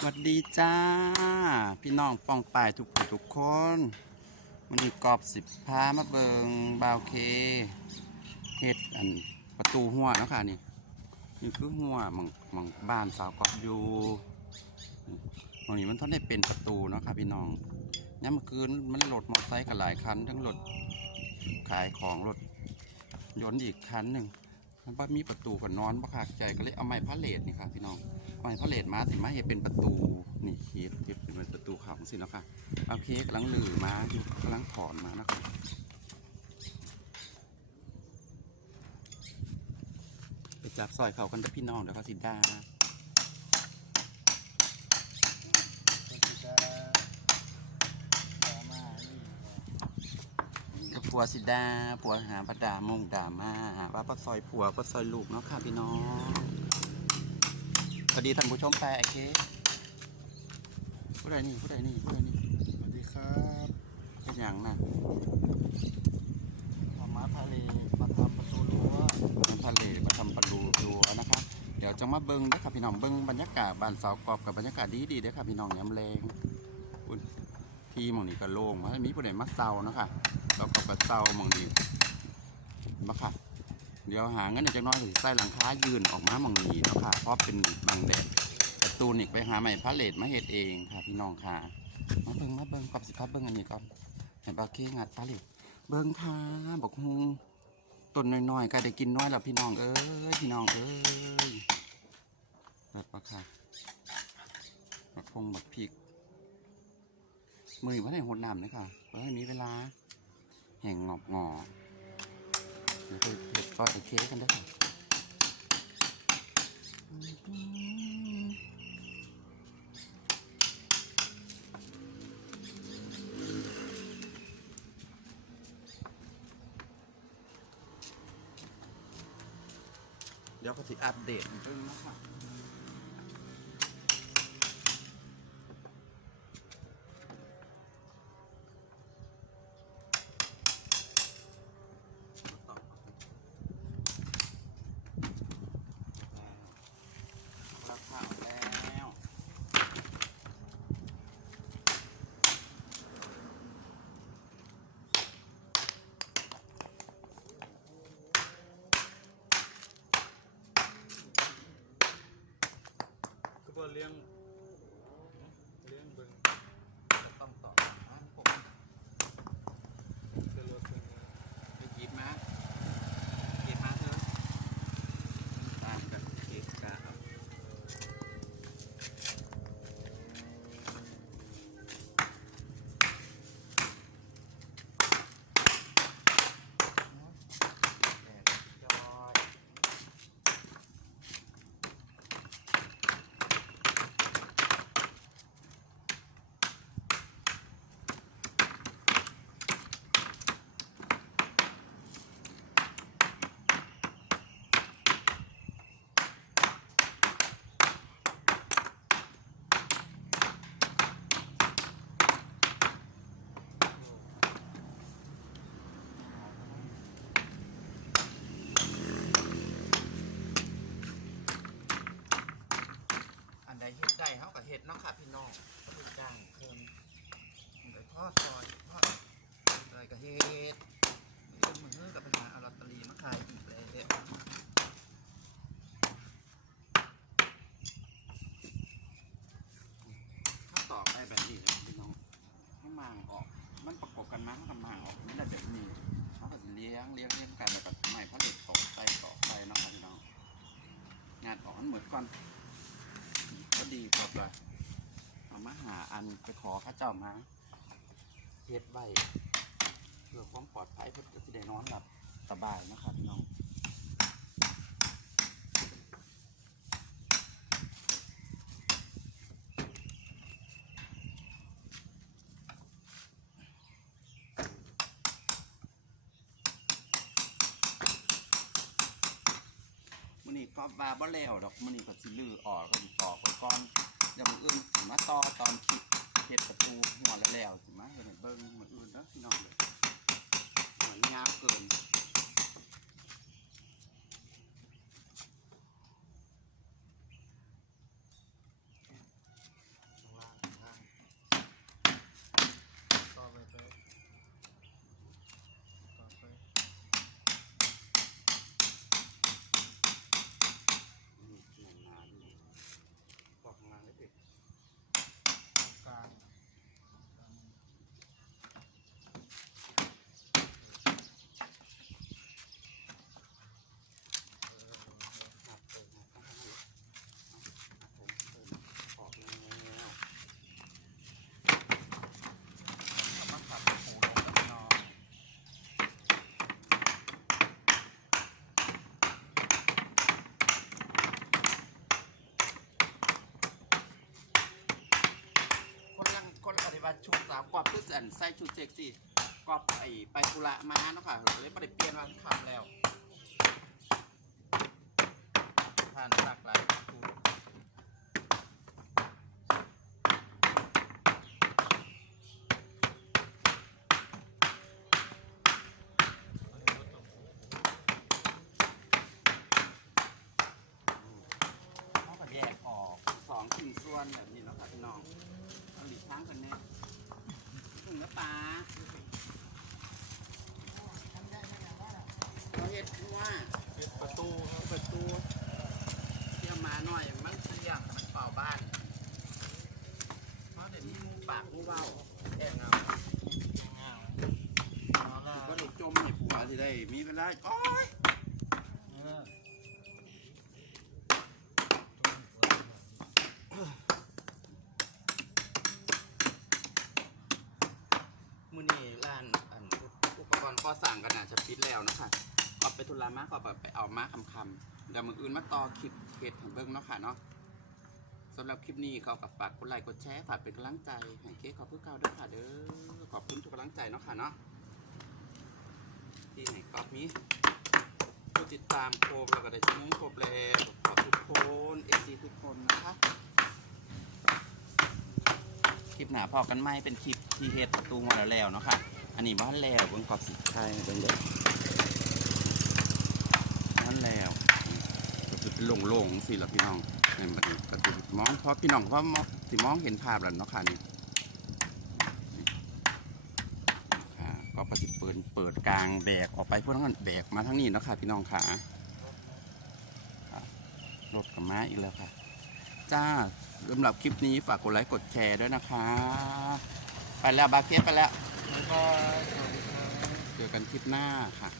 สวัสดีจ้า พี่น้องป้องปายทุกผู้ทุกคนมันนี้กรอบสิบพามาเบิงบาวเคเฮ็ดอันประตูหัวเนาะค่ะนี่นี่คือหัวมังมังบ้านสาวกอบอยู่ตรงนี้มันท่านได้เป็นประตูเนาะค่ะพี่น้องย้ำเมื่อคืนมันรถมอเตอร์ไซค์กับหลายคันทั้งรถขายของรถยนต์อีกคันหนึ่งมันมีประตูกับนอนบ่ขากใจก็เลยเอาไม้พาเลทนี่ค่ะพี่น้อง เอาไม้พาเลทมาถึงมาเห็นเป็นประตูนี่เฮ็ดเฮ็ดเป็นประตูเขาสิเนาะค่ะเอาเค้กกำลังลือมาอยู่กำลังถอนมานะคะไปจับซอยเขากันกับพี่น้องเดี๋ยวเขาสิดาผัวสิดาผัวหาพระดามงดามาว่าปะซอยผัวปะซอยลูกเนาะค่ะพี่น้อง วัสดีท่านผู้ชมแปรไอเคผู้ใดนี่ผู้ใดนี่ผู้ใดนี่สวัสดีครับเป็นอย่างน่ะมาม้าทะเลมาทำประตูรั้วน้ำทะเลมาทำประตูดูนะคะเดี๋ยวจะมาเบิ้งเด้อค่ะพี่น้องเบิ้งบรรยากาศบ้านสาวกรอบกับบรรยากาศดีดีๆเด้อค่ะพี่น้องยามแรงอุ่นที่หมองนี้ก็โล่งมามีผู้ใดมาเซาเนาะค่ะเราก็กระเซาหมองนี้มาค่ะ เดี๋ยวหาเงินจักน้อยสิใส่หลังคายืนออกมาหมองนี้เนาะค่ะ เพราะเป็นบางแดดประตูนี่ไปหาใหม่พาเลทมาเฮ็ดเองค่ะพี่น้องค่ะ มาเบิ่งมาเบิ่งกับสิครับเบิ่งอันนี้ก่อนเห็นบาเก้งัดตาเหล็กเบิ่งค่ะบอกฮุงต้นน้อยๆก็ได้กินน้อยแล้วพี่น้องเอ้ยพี่น้องเอ้ยแบบปะค่ะบักพงบักพริก มือว่าได้หดน้ำเลยค่ะเพราะมีเวลาแห่งงอบงอ เดี๋ยวไปเผ็ดก็ไอเค้กกันเด้อค่ะเดี๋ยวก็สิอัปเดตเพิ่งนะคะราคาแล้ว คือว่าเลี้ยงเลี้ยงเบิ่ง ต้องต่อร้านผม เสือรถเป็นไง ไปหยิบมาหยิบมาเถอะตามกับเค้กกาครับ จอย อันใดเฮ็ดได้ เขากับเฮ็ดเนาะค่ะพี่น้องก็คือจ้างเพิ่มเดี๋ยวทอดซอยทอดอะไรก็เฮ็ดเรื่องมือกับไปหาเอาลอตเตอรี่มาขายอีกแล้วถ้าตอกได้แบบนี้นะพี่น้องให้มางออก มันประกบกันมาให้มันมางออกไม่ได้แบบนี้เขาก็เลี้ยงเลี้ยงเลี้ยงกันแล้วก็ไม่ผลิตตกใส่ต่อไปเนาะค่ะพี่น้องงานออกมันเหมือนก่อน ก็ดีครับเลยเอามาหาอันไปขอข้าเจ้ามาเฮ็ดไว้เพื่อความปลอดภัยเพื่อจะได้นอนหลับสบายนะครับพี่น้อง ว่าบ่แล้วดอกมันนี่ก็สิลือออกก็สิต่อก่อนเดี๋ยวมื้ออื่นสิมาต่อตอนคิดเฮ็ดประตูหัวแล้วแล้วสิมาเฮ็ดให้เบิ่งมื้ออื่นเด้อพี่น้องเด้อเหมือนยาวเกิน ว่าชุดสาวก อันใส่ชุดเซ็กซี่กอบไอไปธุระมาเนาะค่ะเลยไม่ได้เปลี่ยนวันคำแล้วท่านตักหลายชุดเขาก็แยกออกสองชิ้นส่วนแบบนี้เนาะค่ะพี่น้องเอาหลีกทางกันแน่ ถุงละปลาเราเห็ดว่าปิดประตูครับประตูเที่ยวมาหน่อย มันเสี่ยงมันเป่าบ้าน เพราะเดี๋ยวนี้งูปากงูเบ้าแอบเงาเงาก็หลุดจมในผัวที่ได้มีเวลาโอ้ย เออ มือนี่ร้านอันอุปกรณ์ก่อสร้างกันน่าจะปิดแล้ วเนาะคะออกไปทุระมาก็ไปเอามาคำคำเดี๋ยวมืออื่นมาต่อคลิปเพจของเบิ้งเนาะค่ะเนาะสำหรับคลิปนี้ก็กับฝากกดไลค์กดแชร์ฝากเป็นกำลังใจให้เก๊ขอบคุณเก่าด้วยค่ะเด้อขอบคุณทุกกำลังใจเนาะค่ะเนาะที่ไหนก็มีผู้ติดตามโคบแล้วก็ได้ชั่วโมงคบแล้วขอบทุกคนเอซีทุกคนนะคะคลิปหนาพอกันไหมเป็นคลิปที่เฮ็ดประตูมาแล้วแล้วเนาะค่ะ อันนี้บ้านแล้วเบิ่งกอบสิใช่เบิ่งเด้อ แล้วก็คือเป็นโล่งๆสิล่ะพี่น้องในบัดนี้ก็คือมองเพราะพี่น้องเพราะมองสิมองเห็นภาพแล้วเนาะค่ะนี่ค่ะก็ปฏิเปิดเปิดกลางแบกออกไปพวกนั้นแบกมาทั้งนี้เนาะค่ะพี่น้องค่ะค่ะรถกับม้าอีกแล้วค่ะ จ้าสำหรับคลิปนี้ฝากกดไลค์กดแชร์ด้วยนะคะ ไปแล้วบาเก็ตไปแล้วแล้วก็สวัสดีครับเจอกันคลิปหน้าค่ะ